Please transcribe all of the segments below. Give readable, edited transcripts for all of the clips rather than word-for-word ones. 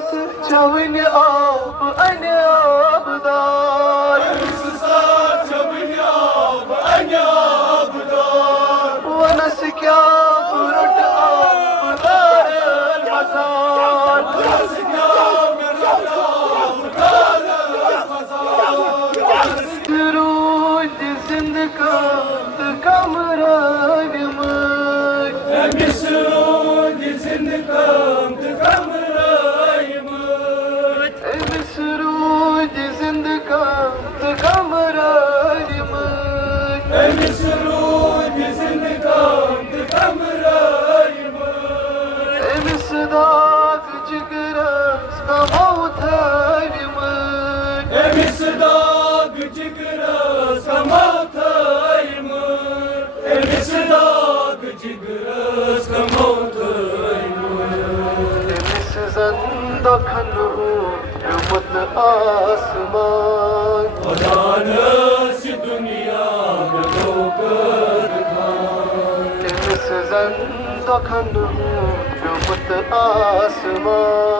साथ चवन आब अन्य आबदार वनस क्या बुरट आबदार मजार रोज जिंदगा कमरान रोज जिंदगा कमरान दाग जिगरस कमौत दखन मत आसमान दखन मत आसमान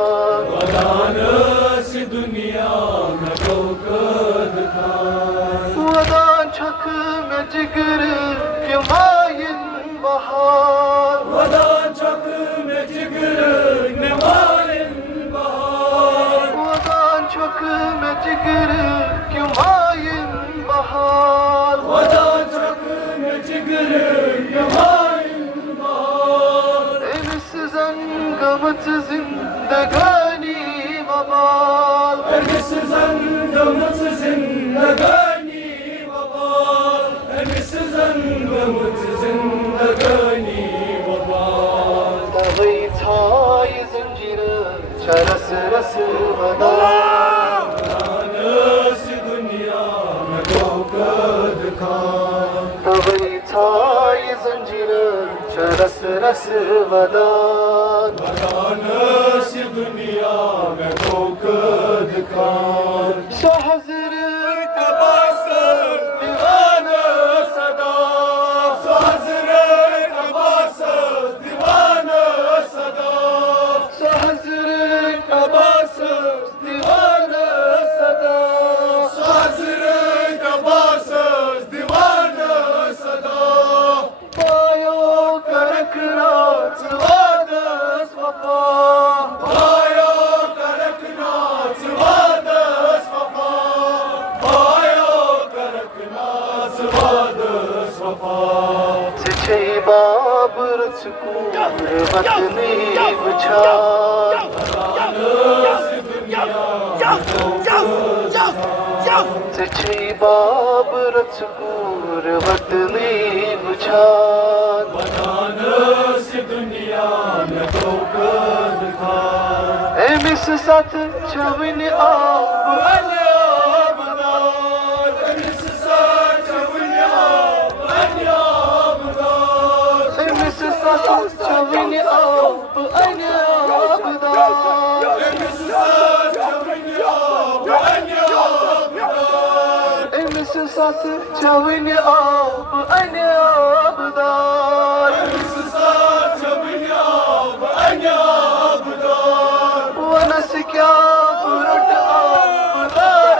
वदान छक में जिगर के मायन बहार वदान छक में जिगर के मायन बहार एमिस जंगमत जिंदगानी वबाल तवै छाय जंजीर चरस रस तवै छाय जंजीर चरस रस वदान सहजर दीवाना सदा सहजर कबास दीवाना सदा पायो करक नाच वादस वफा बाबर चकूर वतनी बुछार बाबर चकूर वतनी बुछार एमिस साथ चवन आब चवन आब अन्य आबदार एमिस साथ चवन आब अन्य आबदार वनस क्या बुरट आबदार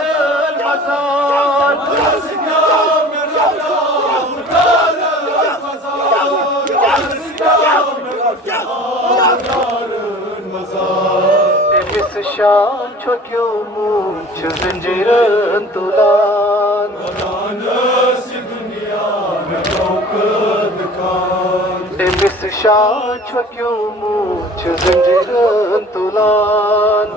मजार एमिस शान छो मुझ जंजीरन तुलान एमिस शान छो मुझ जंजीरन तुलान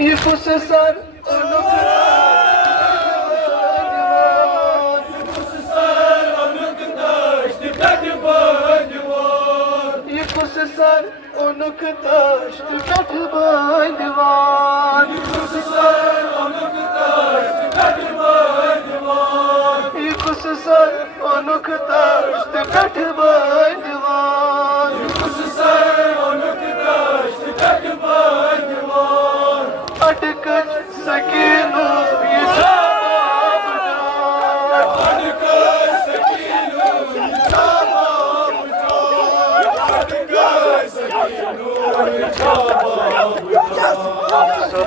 ये खुश सर सर उनुक दश्त कठ बंदवान खुश सर उनुक दश्त कठ बंदवान अटक सके नो ये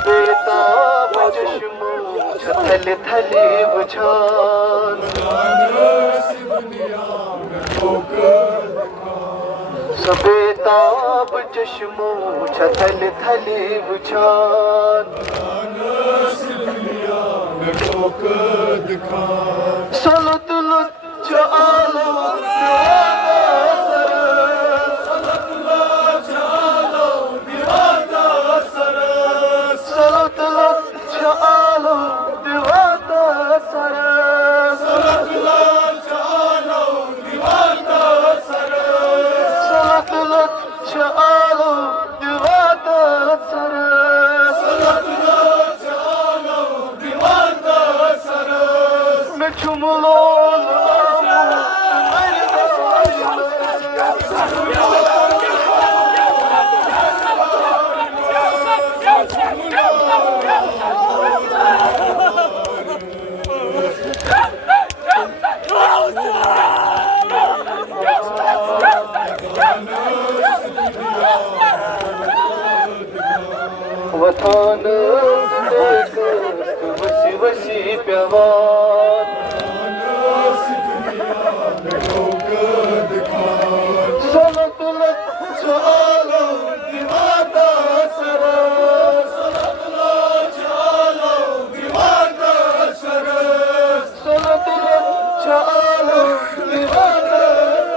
बेताब चश्मो थल थले बुझान बेताब चश्मो थल थले बुझान सलत लुत चालो वतन वसी वसी प्यार सलत लत चालो दीवाता सरस सलत लत चालो दीवाता सरस सलत लत चालो दीवाता सरस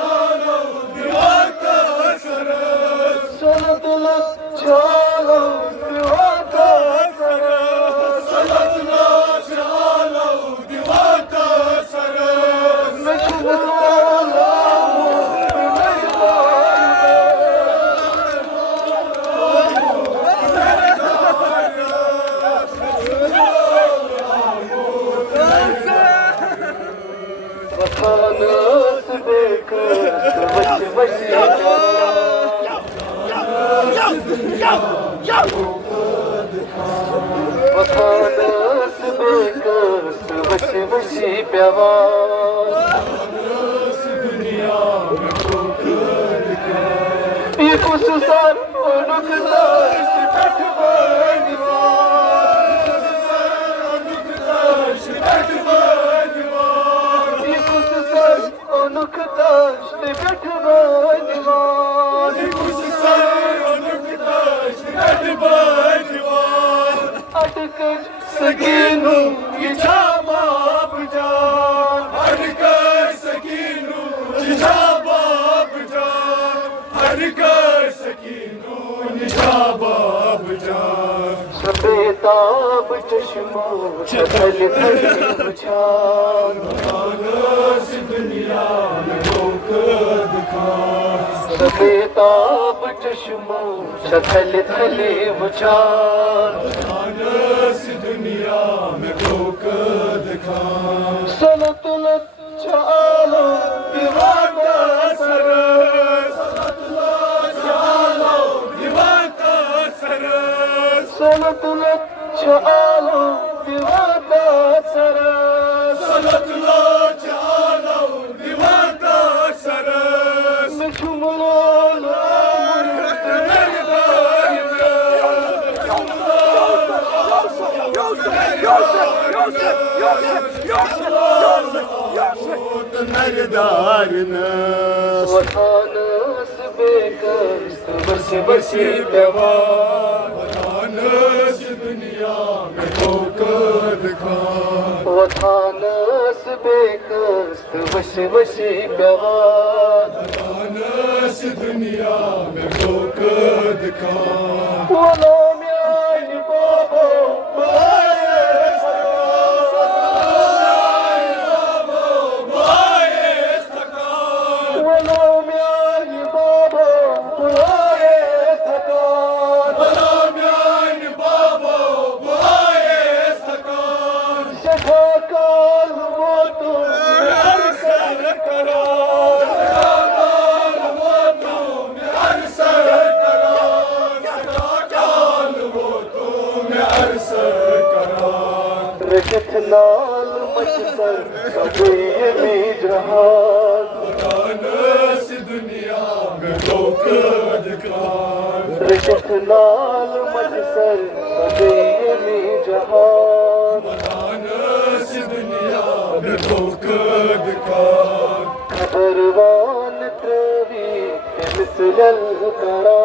सलत लत चालो दीवाता सरस सलत लत चालो दीवाता सरस सलत लत चालो दीवाता सरस वतनस बेकर वसी वसी वतनस बेकर वसी वसी प्यार ये कुछ सर नुकता सकीनू ये बाप जान हरकर सकीनू ये बाप जान हरकर सकीनू ये बाप जान बेताब चश्मो थल थले बुझान दुनिया में धोखा दिखा बेताब चश्मो थल थले बुझान दुनिया में धोखा दिखा सलत लत चालो दीवाता सरस सलत लत चालो दीवाता सरस सलत लत चालो दीवाता सरस सलत लत चालो दीवाता सरस मिठुमलो वतनस बेकर वसी वसी प्यार वतनस दुनिया में धोखा दिखा वतनस बेकर वसी वसी प्यार वतनस दुनिया में धोखा दिखा वलो म्यान बाबो नाल मचसर कबीर नीज रहान वतनस दुनिया में धोखा दिखा नाल मजसर सदैमी जहान नसीब दुनिया में धोखा दिखा खबरवान त्रवी मिसल करा